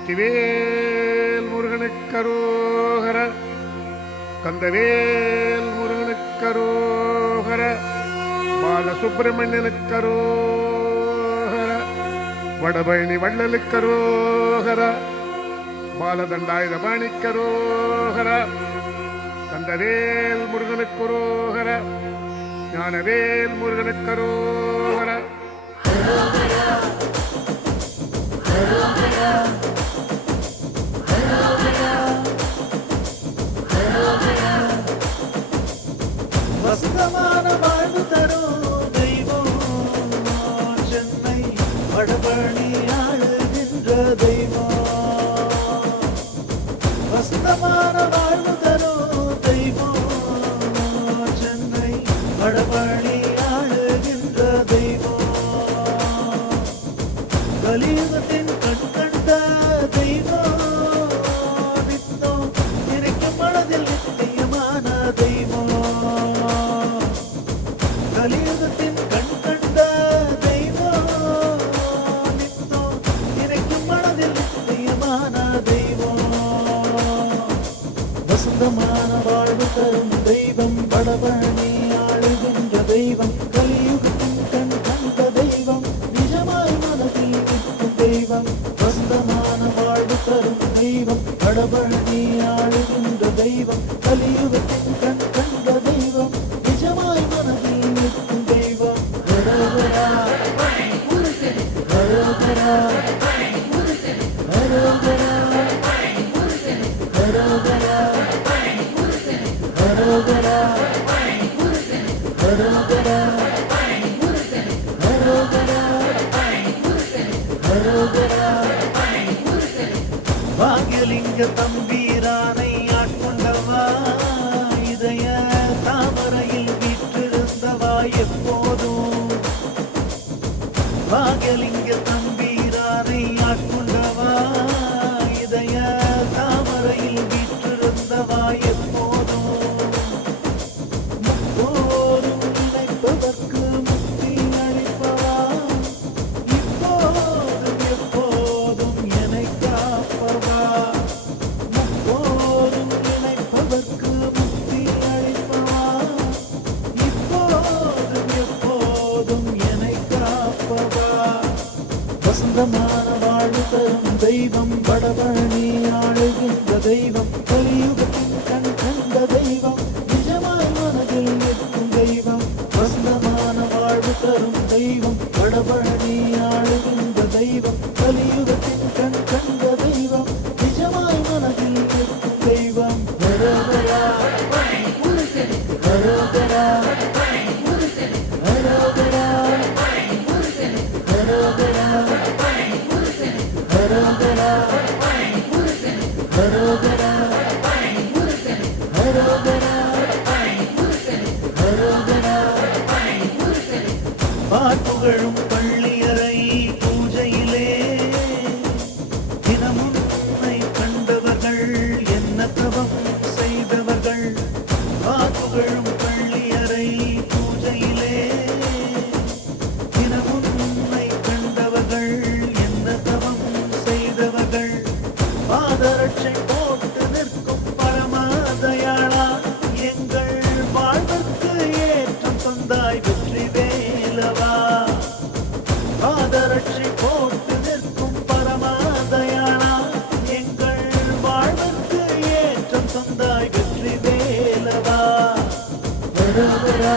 வெற்றிவேல் முருகனுக்கரோகர, கந்தவேல் முருகனுக்கரோகர, பாலசுப்பிரமணியனுக்கரோகர, வடபழனி வள்ளலுக்கரோகர, பாலதண்டாயுதபாணிக்கரோகர, கந்தவேல் முருகனுக்கரோகர, ஞானவேல் முருகனுக்கரோகர. வசந்தமான வாழ்வு தரும் தெய்வம் சென்னை வடபழனி ஆளுகின்ற தெய்வம். வசந்தமான வாழ்வு தரும் தெய்வம் சென்னை வடபழனி ஆளுகின்ற தெய்வம். கலியுகத்தின் கண் கண்ட தெய்வம், நித்தம் நினைக்கும் மனதில் நித்தியமான தெய்வம். கலியுகத்தின் கண் கண்ட தெய்வம், நித்தம் நினைக்கும் மனதில் நித்தியமான தெய்வம். வசந்தமான வாழ்வு தரும் தெய்வம், வடபழனி ஆளுகின்ற தெய்வம். கலியுகத்தின் கண் கண்ட தெய்வம், நிஜமாய் மனதில் நிற்கும் தெய்வம். வசந்தமான வாழ்வு தரும் தெய்வம், வடபழனி ஆளுகின்ற தெய்வம். கலியுகத்தின் கண் கண்ட தெய்வம், நிஜமாய் மனதில் நிற்கும் தெய்வம். ஹரோஹரா ஹரோஹரா ஹரோஹரா ஹரோஹரா ஹரோஹரா ஹரோஹரா ஹரோஹரா ஹரோஹரா. பாக்யலிங்க தம்பீரானை ஆட்கொண்டவா, இதய தாமரையில் வீற்றிருந்தவா எப்போதும். பாக்யலிங்க தம்பீரானை ஆட்கொண்டவா, இதய தாமரையில் வீற்றிருந்தவா எப்போதும். முப்போதும் நினைப்பதற்கு முக்தி அளிப்பவா, இப்போதும் எப்போதும் என்னை காப்பவா. முப்போதும் நினைப்பதற்கு முக்தி அளிப்பவா, இப்போதும் எப்போதும் என்னை காப்பவா. வசந்தமான வாழ்வு தரும் தெய்வம், வடபழனி ஆளுகின்ற தெய்வம். கலியுகத்தின் கண் கண்ட தெய்வம், நிஜமாய் மனதில் நிற்கும் தெய்வம். வசந்தமான வாழ்வு தரும் தெய்வம், வடபழனி ஆளுகின்ற தெய்வம். கலியுகத்தின் கண் கண்ட தெய்வம், நிஜமாய் மனதில் நிற்கும் தெய்வம். ஹரோஹரா ஹரோஹரா ஹரோஹரா ஹரோஹரா ஹரோஹரா ஹரோஹரா ஹரோஹரா ஹரோஹரா. பாட்டுகளும் பள்ளியறை பூஜையிலே தினமும் உன்னை கண்டவர்கள், என்ன தவம் செய்தவர்கள். பாட்டுகளும் பள்ளியறை பூஜையிலே தினமும் உன்னை கண்டவர்கள், என்ன தவம் செய்தவர்கள். பாதரட்சை போட்டு நிற்கும் பரமதயாளா, எங்கள் வாழ்வுக்கு ஏற்றம் தந்தாய் வெற்றி வேலவா. பாதரட்சை போட்டு நிற்கும் பரமதயாளா, எங்கள் வாழ்வுக்கு ஏற்றம் தந்தாய் வெற்றி வேலவா. ஹரோஹரா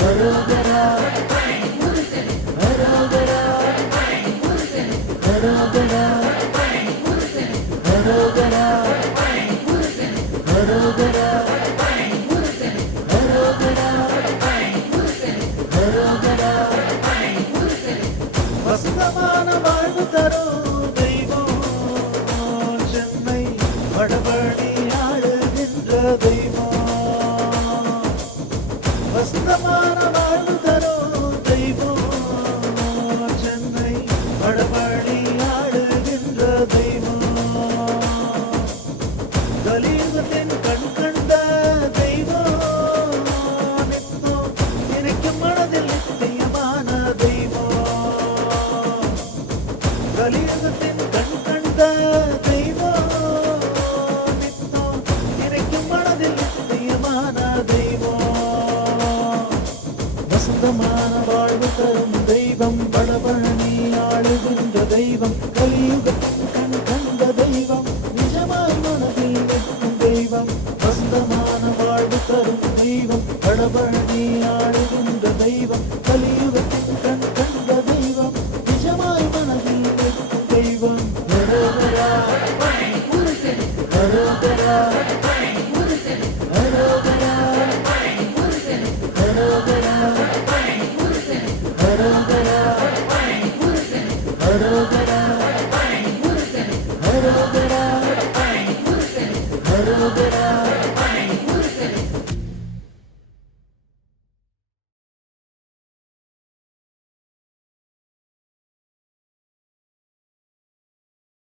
ஹரோஹரா ஹரோஹரா ஹரோஹரா ஹரோஹரா ஹரோஹரா ஹரோஹரா ஹரோஹரா. வசந்தமான வாழ்வு தரும் தெய்வம் வடபழனி ஆளுகின்ற தெய்வம் கலியுகத்தின் கண் கண்ட தெய்வம் நிஜமாய் மனதில் நிற்கும் தெய்வம் வசந்தமான வாழ்வு தரும் தெய்வம் வடபழனி ஆளுகின்ற தெய்வம் கலியுகத்தின் கண் கண்ட தெய்வம் நிஜமாய் மனதில் நிற்கும் தெய்வம் ஹரோஹரா ஹரோஹரா ஹரோஹரா ஹரோஹரா ஹரோஹரா